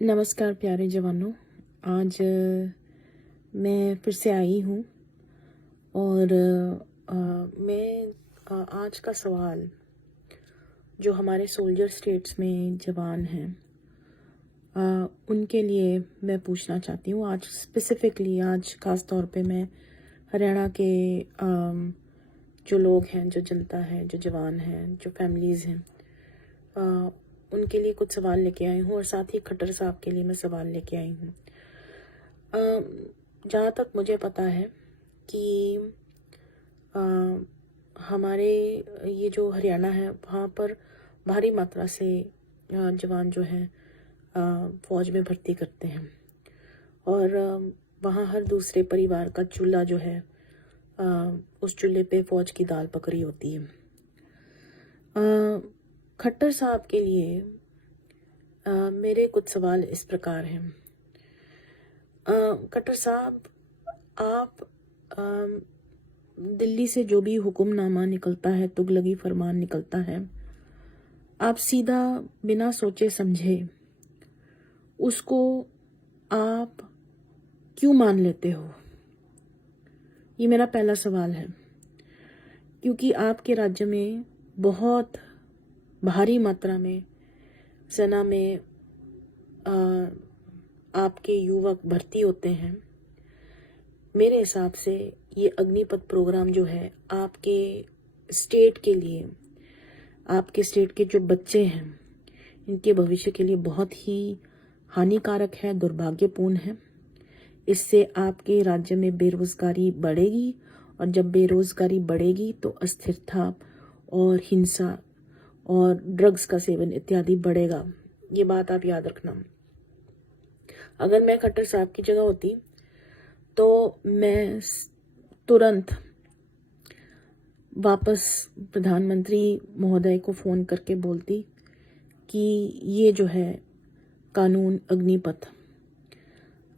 नमस्कार प्यारे जवानों। आज मैं फिर से आई हूँ और मैं आज का सवाल जो हमारे सोल्जर स्टेट्स में जवान हैं उनके लिए मैं पूछना चाहती हूँ। आज स्पेसिफिकली आज ख़ास तौर पे मैं हरियाणा के जो लोग हैं, जो जनता है, जो जवान हैं, जो फैमिलीज़ हैं, उनके लिए कुछ सवाल लेके आई हूँ और साथ ही खट्टर साहब के लिए मैं सवाल लेके आई हूँ। जहाँ तक मुझे पता है कि हमारे ये जो हरियाणा है वहाँ पर भारी मात्रा से जवान जो हैं फ़ौज में भर्ती करते हैं और वहाँ हर दूसरे परिवार का चूल्हा जो है उस चूल्हे पे फ़ौज की दाल पक रही होती है। खट्टर साहब के लिए मेरे कुछ सवाल इस प्रकार हैं। खट्टर साहब, आप दिल्ली से जो भी हुक्मनामा निकलता है, तुगलकी फरमान निकलता है, आप सीधा बिना सोचे समझे उसको आप क्यों मान लेते हो? ये मेरा पहला सवाल है, क्योंकि आपके राज्य में बहुत भारी मात्रा में सेना में आपके युवक भर्ती होते हैं। मेरे हिसाब से ये अग्निपथ प्रोग्राम जो है आपके स्टेट के लिए, आपके स्टेट के जो बच्चे हैं, इनके भविष्य के लिए बहुत ही हानिकारक है, दुर्भाग्यपूर्ण है। इससे आपके राज्य में बेरोजगारी बढ़ेगी और जब बेरोजगारी बढ़ेगी तो अस्थिरता और हिंसा और ड्रग्स का सेवन इत्यादि बढ़ेगा। ये बात आप याद रखना। अगर मैं खट्टर साहब की जगह होती तो मैं तुरंत वापस प्रधानमंत्री महोदय को फ़ोन करके बोलती कि ये जो है कानून अग्निपथ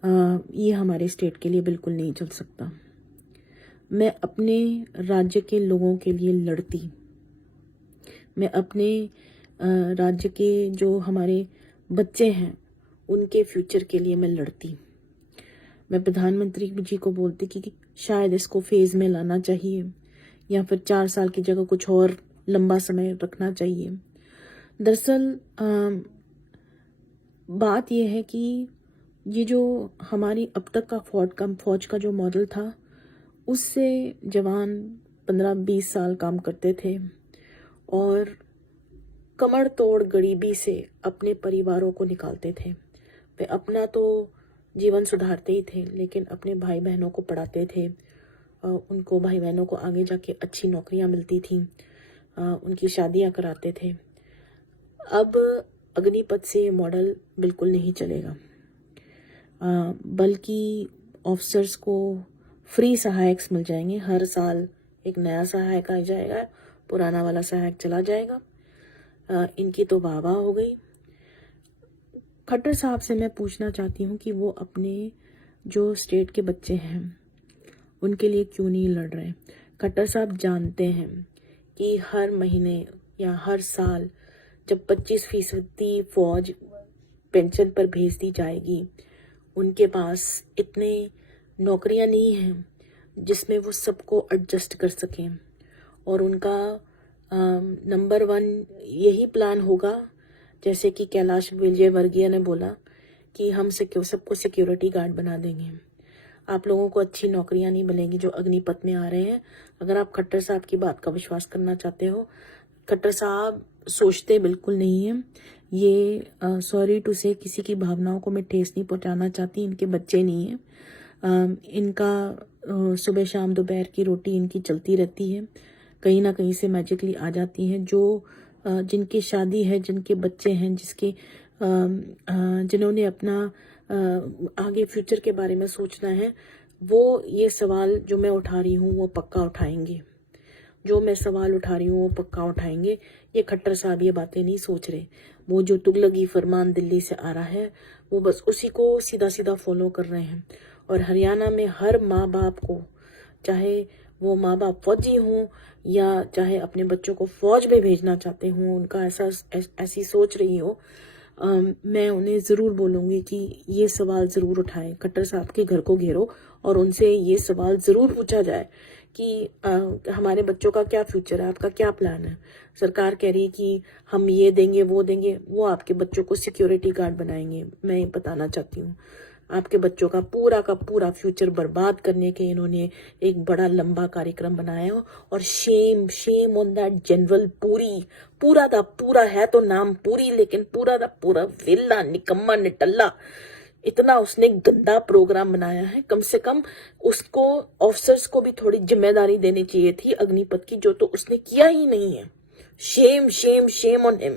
ये हमारे स्टेट के लिए बिल्कुल नहीं चल सकता। मैं अपने राज्य के लोगों के लिए लड़ती। मैं अपने राज्य के जो हमारे बच्चे हैं उनके फ्यूचर के लिए मैं लड़ती। मैं प्रधानमंत्री जी को बोलती कि शायद इसको फेज़ में लाना चाहिए या फिर 4 साल की जगह कुछ और लंबा समय रखना चाहिए। दरअसल बात यह है कि ये जो हमारी अब तक का फौज का जो मॉडल था, उससे जवान 15-20 साल काम करते थे और कमर तोड़ गरीबी से अपने परिवारों को निकालते थे। वे अपना तो जीवन सुधारते ही थे, लेकिन अपने भाई बहनों को पढ़ाते थे। उनको भाई बहनों को आगे जाके अच्छी नौकरियां मिलती थीं, उनकी शादियां कराते थे। अब अग्निपथ से ये मॉडल बिल्कुल नहीं चलेगा, बल्कि ऑफिसर्स को फ्री सहायक मिल जाएंगे। हर साल एक नया सहायक आ जाएगा, पुराना वाला सहायक चला जाएगा। इनकी तो वाह वाह हो गई। खट्टर साहब से मैं पूछना चाहती हूँ कि वो अपने जो स्टेट के बच्चे हैं उनके लिए क्यों नहीं लड़ रहे। खट्टर साहब जानते हैं कि हर महीने या हर साल जब 25% फौज पेंशन पर भेज दी जाएगी, उनके पास इतने नौकरियां नहीं हैं जिसमें वो सबको एडजस्ट कर सकें और उनका नंबर 1 यही प्लान होगा, जैसे कि कैलाश विजयवर्गीय ने बोला कि हम सबको सिक्योरिटी गार्ड बना देंगे। आप लोगों को अच्छी नौकरियां नहीं मिलेंगी जो अग्निपथ में आ रहे हैं। अगर आप खट्टर साहब की बात का विश्वास करना चाहते हो, खट्टर साहब सोचते बिल्कुल नहीं है ये। सॉरी टू से किसी की भावनाओं को मैं ठेस नहीं पहुंचाना चाहती। इनके बच्चे नहीं हैं, इनका सुबह शाम दोपहर की रोटी इनकी चलती रहती है, कहीं ना कहीं से मैजिकली आ जाती है। जो जिनकी शादी है, जिनके बच्चे हैं, जिन्होंने अपना आगे फ्यूचर के बारे में सोचना है, वो ये सवाल जो मैं उठा रही हूँ वो पक्का उठाएंगे। जो मैं सवाल उठा रही हूँ वो पक्का उठाएंगे। ये खट्टर साहब ये बातें नहीं सोच रहे। वो जो तुगलकी फरमान दिल्ली से आ रहा है वो बस उसी को सीधा सीधा फॉलो कर रहे हैं। और हरियाणा में हर माँ बाप को, चाहे वो माँ बाप फौजी हों या चाहे अपने बच्चों को फौज में भेजना चाहते हों, उनका ऐसी सोच रही हो, मैं उन्हें ज़रूर बोलूँगी कि ये सवाल ज़रूर उठाएं, खट्टर साहब के घर को घेरो और उनसे ये सवाल ज़रूर पूछा जाए कि हमारे बच्चों का क्या फ्यूचर है, आपका क्या प्लान है। सरकार कह रही है कि हम ये देंगे वो देंगे, वो आपके बच्चों को सिक्योरिटी गार्ड बनाएंगे। मैं ये बताना चाहती हूँ, आपके बच्चों का पूरा फ्यूचर बर्बाद करने के इन्होंने एक बड़ा लंबा कार्यक्रम बनाया। और Shem shame on that general पूरी। पूरा दा पूरा है तो नाम पूरी, लेकिन पूरा दा पूरा वेला निकम्मा निटल्ला। इतना उसने गंदा प्रोग्राम बनाया है। कम से कम उसको ऑफिसर्स को भी थोड़ी जिम्मेदारी देनी चाहिए थी अग्निपथ की, जो तो उसने किया ही नहीं है। Shem Shem shame on him.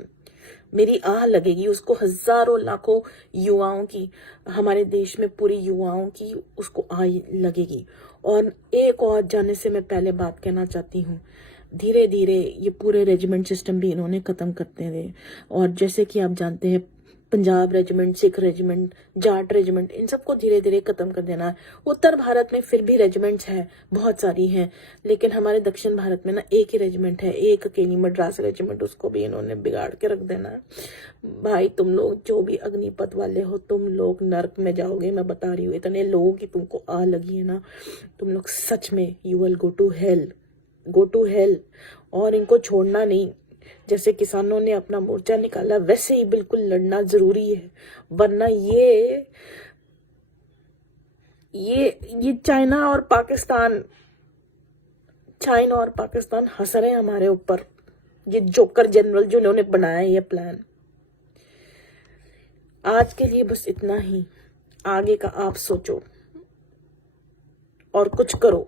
मेरी आह लगेगी उसको, हजारों लाखों युवाओं की, हमारे देश में पूरी युवाओं की उसको आह लगेगी। और एक और जाने से मैं पहले बात कहना चाहती हूँ, धीरे धीरे ये पूरे रेजिमेंट सिस्टम भी इन्होंने खत्म करते रहे। और जैसे कि आप जानते हैं, Punjab regiment, Sikh regiment, Jat regiment, इन सबको धीरे धीरे खत्म कर देना है। उत्तर भारत में फिर भी रेजिमेंट्स हैं, बहुत सारी हैं, लेकिन हमारे दक्षिण भारत में ना एक ही रेजिमेंट है, एक अकेली मद्रास रेजिमेंट, उसको भी इन्होंने बिगाड़ के रख देना है। भाई तुम लोग जो भी अग्निपथ वाले हो, तुम लोग नर्क में जाओगे, मैं बता रही हूँ। इतने लोगों की तुमको आह लगी है ना, तुम लोग सच में you will go to hell, go to hell. और इनको छोड़ना नहीं। जैसे किसानों ने अपना मोर्चा निकाला, वैसे ही बिल्कुल लड़ना जरूरी है, वरना ये चाइना और पाकिस्तान हंस रहे हैं हमारे ऊपर। ये जोकर जनरल जो इन्होंने बनाया ये प्लान। आज के लिए बस इतना ही, आगे का आप सोचो और कुछ करो।